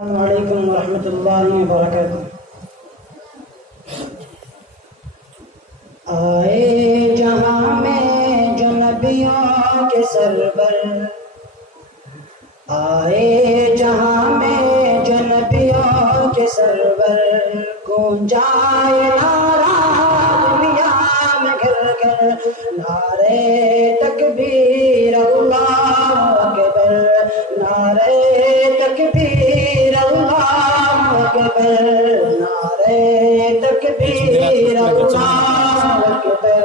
السلام علیکم ورحمۃ اللہ وبرکاتہ۔ آئے جہاں میں جو نبیوں کے سرور، آئے جہاں میں جو نبیوں کے سرور، گونجائے نعرہ دنیا میں گھر گھر، نعرے تکبیر اللہ اکبر، نعرے تکبیر اللہ اکبر، نعرے تکبیر اللہ اکبر،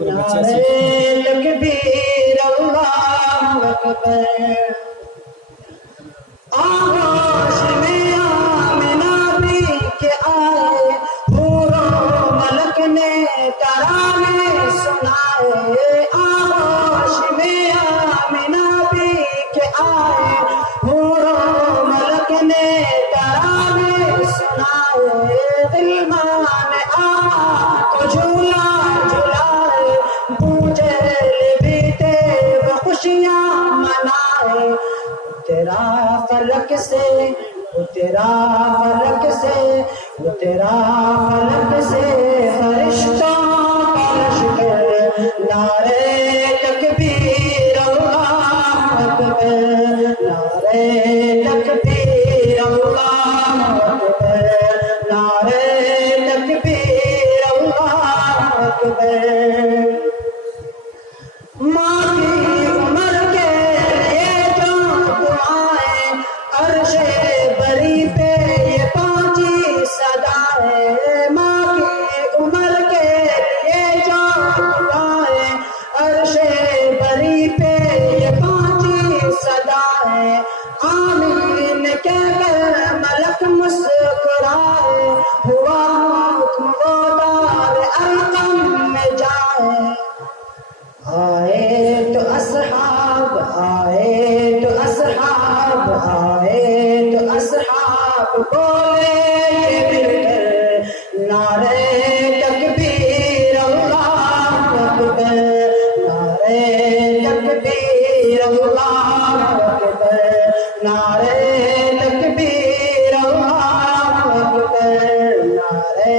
نعرے تکبیر اللہ اکبر۔ آغوش میں آمنہ بھی کہ آئے، حور و ملک نے ترانے سنائے۔ آغوش میں آمنہ بھی کہ آئے، حور و ملک نے ترانے سنائے۔ غلمان آقا کو جھولا جھلائے، بوجھل بیتے وہ خوشیاں منائے۔ تیرا فلک سے اترا فلک سے اترا فلک سے فرشتوں کا لشکر، نعرے تکبیر اللہ اکبر، نعرے تکبیر اللہ اکبر، نعرے تکبیر اللہ اکبر۔ ماں کی عمر کے لیے جو دعائیں، عرش بری پہ یہ پہنچی صدائیں۔ ماں کی عمر کے لیے جو دعائیں، عرش بری پہ یہ پہنچی صدائیں۔ آمین کہہ کر ملک مسکرائے، ہوا حکم وہ دار ارقم میں جائے۔ آئے تو اصحاب، آئے تو اصحاب، آئے تو اصحاب بولے مل کر، نعرے تکبیر اللہ اکبر، نعرے تکبیر اللہ اکبر، نعرے تکبیر اللہ اکبر، نعرے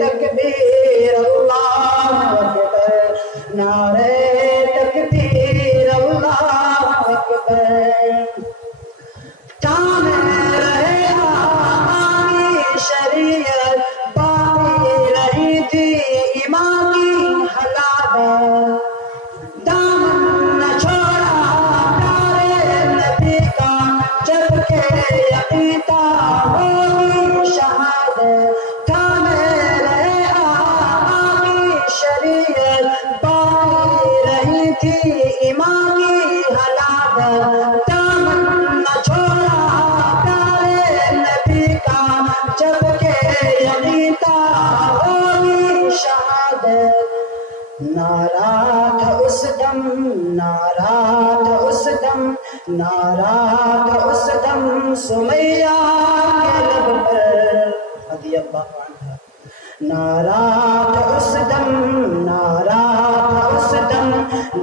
تکبیر اللہ اکبر، نعرے تکبیر اللہ اکبر۔ کام رہے آقا شریعت، باقی رہی تھی امام کی حلاوت۔ دامن نہ چھوڑا پیارے نبی کا، جب کہ یقین تھا ہوگی شہادت۔ کام رہے آقا کی شریعت، باقی رہی تھی امام کی حلاوت۔ دامن نہ چھوڑا پیارے نبی کا، جب کہ یقین تھا ہوگی شہادت۔ نعرہ تھا اس دم، نعرہ تھا اس دم، نعرہ تھا اس دم سمیہ کے لب پر، رضی اللہ عنہ۔ نعرہ تھا اس دم، نعرہ تھا اس دم،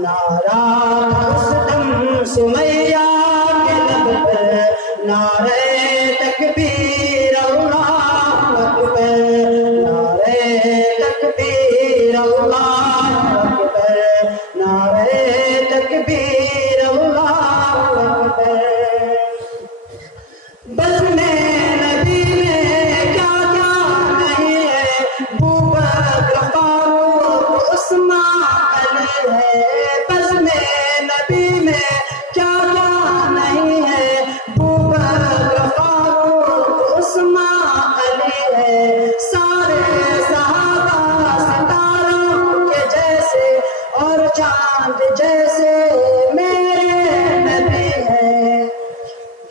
نعرہ تھا اس دم سمیہ کے لب پر، نعرے تکبیر اللہ اکبر، نعرے تکبیر اللہ اکبر، نعرے تکبیر اللہ اکبر۔ بزم نبی میں کیا کیا نہیں ہے، ابوبکر فاروق عثمان علی ہے۔ بزم نبی میں کیا کیا نہیں ہے، ابوبکر فاروق عثمان علی ہے۔ سارے صحابہ ستاروں کے جیسے اور چاند جیسے میرے نبی ہے۔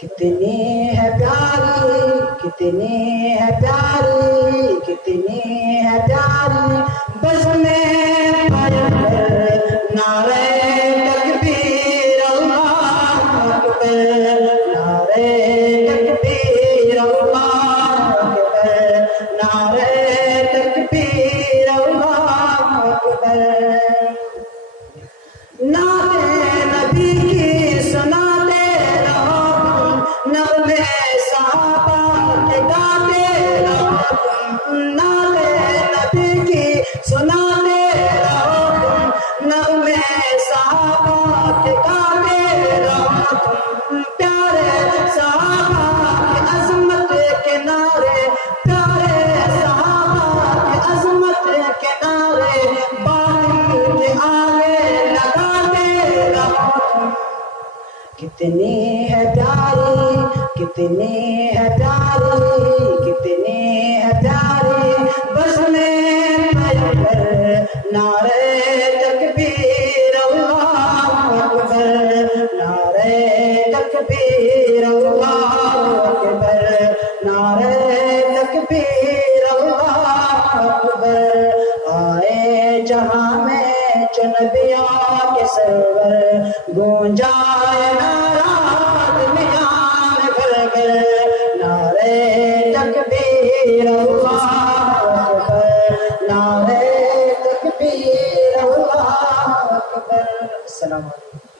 کتنی ہے پیاری، کتنی ہے پیاری، کتنی ہے پیاری بزم پیغمبر، نعرے تکبیر اللہ اکبر، نعرے تکبیر اللہ اکبر، نعرے تکبیر اللہ اکبر۔ نعرے نبی کی سناتے رہو، نغمے صحابہ کتنی ہے پیاری، کتنی ہے پیاری، کتنی ہے پیاری بس میں پیغمبر، نعرے تکبیر اللہ اکبر، نعرے تکبیر اللہ اکبر، نعرے تکبیر اللہ اکبر۔ آئے جہاں میں جو نبیوں کے سرور، گونجائے نعرہ دنیا میں گھر گھر، نعرے تکبیر اللہ اکبر، نعرے تکبیر اللہ اکبر۔ السلام علیکم۔